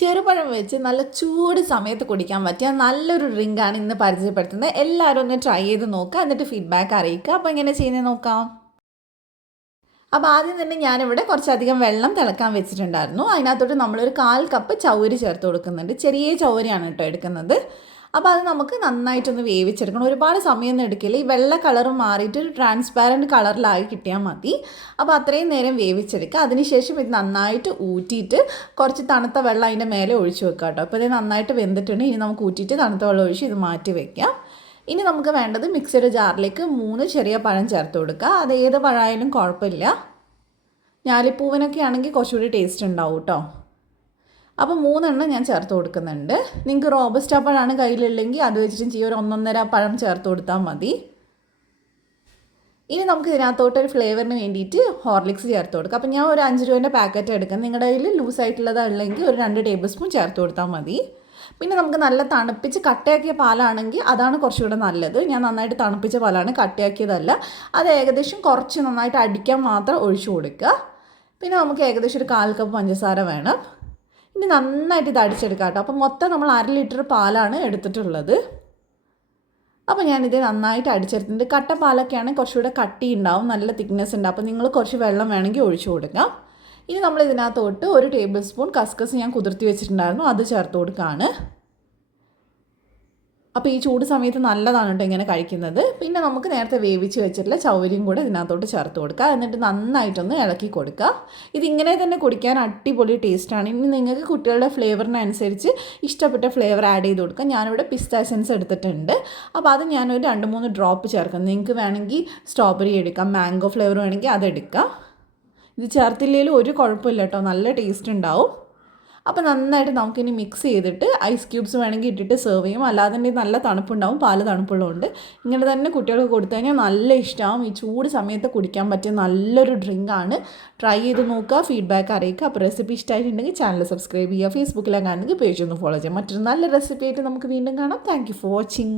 ചെറുപഴം വെച്ച് നല്ല ചൂട് സമയത്ത് കുടിക്കാൻ പറ്റിയ നല്ലൊരു ഡ്രിങ്കാണ് ഇന്ന് പരിചയപ്പെടുത്തുന്നത്. എല്ലാവരും ഒന്ന് ട്രൈ ചെയ്ത് നോക്കുക എന്നിട്ട് ഫീഡ്ബാക്ക് അറിയിക്കുക അപ്പോൾ എങ്ങനെ ചെയ്യുന്നത് നോക്കാം. അപ്പോൾ ആദ്യം തന്നെ ഞാനിവിടെ കുറച്ചധികം വെള്ളം തിളക്കാൻ വെച്ചിട്ടുണ്ടായിരുന്നു. അതിനകത്തോട്ട് നമ്മളൊരു കാൽ കപ്പ് ചൗരി ചേർത്ത് കൊടുക്കുന്നുണ്ട്. ചെറിയ ചൗരിയാണ് കേട്ടോ എടുക്കുന്നത്. അപ്പോൾ അത് നമുക്ക് നന്നായിട്ടൊന്ന് വേവിച്ചെടുക്കണം. ഒരുപാട് സമയമൊന്നും എടുക്കില്ല. ഈ വെള്ള കളർ മാറിയിട്ട് ഒരു ട്രാൻസ്പാരന്റ് കളറിലായി കിട്ടിയാൽ മതി. അപ്പോൾ അത്രയും നേരം വേവിച്ചെടുക്കുക. അതിനുശേഷം ഇത് നന്നായിട്ട് ഊറ്റിയിട്ട് കുറച്ച് തണുത്ത വെള്ളം അതിന്റെ മേലെ ഒഴിച്ച് വെക്കുക കേട്ടോ. അപ്പോൾ ഇത് നന്നായിട്ട് വെന്തിട്ടുണ്ട്. ഇനി നമുക്ക് ഊറ്റിയിട്ട് തണുത്ത വെള്ളം ഒഴിച്ച് ഇത് മാറ്റി വെക്കാം. ഇനി നമുക്ക് വേണ്ടത് മിക്സിയുടെ ജാറിലേക്ക് മൂന്ന് ചെറിയ പഴം ചേർത്ത് കൊടുക്കുക. അത് ഏത് പഴമായാലും കുഴപ്പമില്ല. ഞാലിപ്പൂവിനൊക്കെ ആണെങ്കിൽ കുറച്ചുകൂടി ടേസ്റ്റ് ഉണ്ടാവും കേട്ടോ. അപ്പോൾ മൂന്നെണ്ണം ഞാൻ ചേർത്ത് കൊടുക്കുന്നുണ്ട്. നിങ്ങൾക്ക് റോബസ്റ്റ പഴമാണ് കയ്യിലുള്ളെങ്കിൽ അത് വെച്ചിട്ടും ചെയ്യും. ഒരു ഒന്നൊന്നര പഴം ചേർത്ത് കൊടുത്താൽ മതി. ഇനി നമുക്ക് ഇതിനകത്തോട്ട് ഒരു ഫ്ലേവറിന് വേണ്ടിയിട്ട് ഹോർലിക്സ് ചേർത്ത് കൊടുക്കുക അപ്പോൾ ഞാൻ ഒരു അഞ്ച് രൂപേന്റെ പാക്കറ്റ് എടുക്കാം. നിങ്ങളുടെ കയ്യിൽ ലൂസ് ആയിട്ടുള്ളതാണെങ്കിൽ ഒരു രണ്ട് ടേബിൾ സ്പൂൺ ചേർത്ത് കൊടുത്താൽ മതി. പിന്നെ നമുക്ക് നല്ല തണുപ്പിച്ച് കട്ടയാക്കിയ പാലാണെങ്കിൽ അതാണ് കുറച്ചുകൂടെ നല്ലത്. ഞാൻ നന്നായിട്ട് തണുപ്പിച്ച പാലാണ് കട്ടയാക്കിയതല്ല. അത് ഏകദേശം കുറച്ച് നന്നായിട്ട് അടിക്കാൻ മാത്രം ഒഴിച്ചു കൊടുക്കുക. പിന്നെ നമുക്ക് ഏകദേശം ഒരു കാൽ കപ്പ് പഞ്ചസാര വേണം. ഇനി നന്നായിട്ട് ഇത് അടിച്ചെടുക്കാം കേട്ടോ. അപ്പോൾ മൊത്തം നമ്മൾ അര ലിറ്റർ പാലാണ് എടുത്തിട്ടുള്ളത്. അപ്പോൾ ഞാനിത് നന്നായിട്ട് അടിച്ചെടുത്തിട്ടുണ്ട്. കട്ട പാലൊക്കെയാണെങ്കിൽ കുറച്ചുകൂടെ കട്ടി ഉണ്ടാവും നല്ല തിക്നെസ് ഉണ്ട് അപ്പോൾ നിങ്ങൾ കുറച്ച് വെള്ളം വേണമെങ്കിൽ ഒഴിച്ചു കൊടുക്കാം. ഇനി നമ്മൾ ഇതിനകത്തോട്ട് ഒരു ടേബിൾ സ്പൂൺ കസ്കസ് ഞാൻ കുതിർത്തി വെച്ചിട്ടുണ്ടായിരുന്നു. അത് ചേർത്ത് കൊടുക്കുകയാണ്. അപ്പോൾ ഈ ചൂട് സമയത്ത് നല്ലതാണ് കേട്ടോ ഇങ്ങനെ കഴിക്കുന്നത്. പിന്നെ നമുക്ക് നേരത്തെ വേവിച്ച് വെച്ചിട്ടുള്ള ചൗരിയും കൂടെ ഇതിനകത്തോട്ട് ചേർത്ത് കൊടുക്കുക. എന്നിട്ട് നന്നായിട്ടൊന്ന് ഇളക്കി കൊടുക്കുക. ഇതിങ്ങനെ തന്നെ കുടിക്കാൻ അടിപൊളി ടേസ്റ്റാണ് ഇനി നിങ്ങൾക്ക് കുട്ടികളുടെ ഫ്ലേവറിനനുസരിച്ച് ഇഷ്ടപ്പെട്ട ഫ്ലേവർ ആഡ് ചെയ്ത് കൊടുക്കുക. ഞാനിവിടെ പിസ്ത എസൻസ് എടുത്തിട്ടുണ്ട്. അപ്പോൾ അത് ഞാനൊരു രണ്ട് മൂന്ന് ഡ്രോപ്പ് ചേർക്കാം നിങ്ങൾക്ക് വേണമെങ്കിൽ സ്ട്രോബെറി എടുക്കാം. മാംഗോ ഫ്ലേവർ വേണമെങ്കിൽ അതെടുക്കാം ഇത് ചേർത്തില്ലെങ്കിലും ഒരു കുഴപ്പമില്ല കേട്ടോ. നല്ല ടേസ്റ്റ് ഉണ്ടാവും. അപ്പോൾ നന്നായിട്ട് നമുക്കിനി മിക്സ് ചെയ്തിട്ട് ഐസ് ക്യൂബ്സ് വേണമെങ്കിൽ ഇട്ടിട്ട് സെർവ് ചെയ്യും. അല്ലാതെ തന്നെ നല്ല തണുപ്പുണ്ടാവും പാൽ തണുപ്പുള്ളതുകൊണ്ട്. ഇങ്ങനെ തന്നെ കുട്ടികൾക്ക് കൊടുത്തു കഴിഞ്ഞാൽ നല്ല ഇഷ്ടമാവും ഈ ചൂട് സമയത്ത് കുടിക്കാൻ പറ്റിയ നല്ലൊരു ഡ്രിങ്കാണ് ട്രൈ ചെയ്ത് നോക്കുക ഫീഡ്ബാക്ക് അറിയിക്കുക. അപ്പോൾ റെസിപ്പി ഇഷ്ടമായിട്ടുണ്ടെങ്കിൽ ചാനൽ സബ്സ്ക്രൈബ് ചെയ്യുക ഫേസ്ബുക്കിലെ കാണുന്നെങ്കിൽ പേജ് ഒന്ന് ഫോളോ ചെയ്യാം മറ്റൊരു നല്ല റെസിപ്പി ആയിട്ട് നമുക്ക് വീണ്ടും കാണാം. Thank for watching